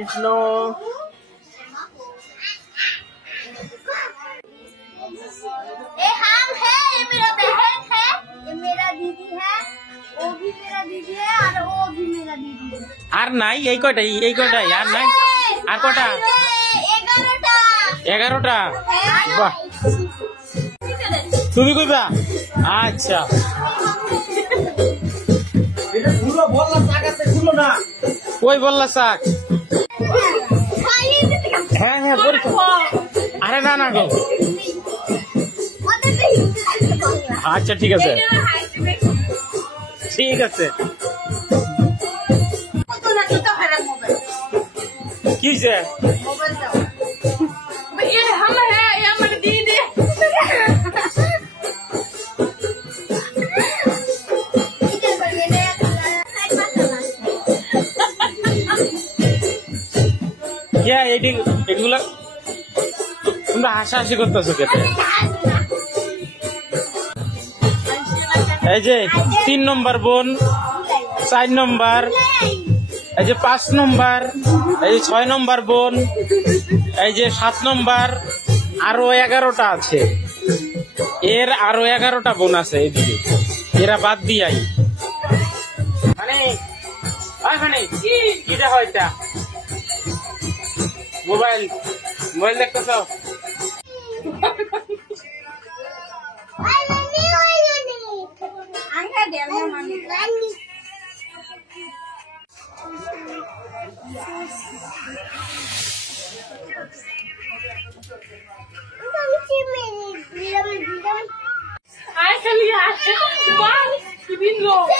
कृष्ण। हम है, ये मेरा बहन है, ये मेरा दीदी है, वो भी मेरा दीदी है और वो भी मेरा दीदी है। আর নাই এই কয়টাই আর নাই আর কটা 11টা বাহ তুমি কইবা আচ্ছা এটা পুরো বললা শাক আছে খুলো না কই বললা শাক হ্যাঁ হ্যাঁ আরে না না গো আচ্ছা ঠিক আছে ঠিক আছে কি যে মোবাইল দাও ये हम है ये हमारी दीदी क्या এগুলা তোমরা হাসাহাসি করতেছো কেন এই যে 3 নম্বর বোন 4 নম্বর এই যে 5 নম্বর এই যে 6 নম্বর বোন এই যে 7 নম্বর আরো 11টা আছে এর আরো 11টা বোন আছে এইদিকে এরা বাদ দিয়াই মানে কি দেখো এটা মোবাইল দেখতেছ Ai, Kalia, ich bin los.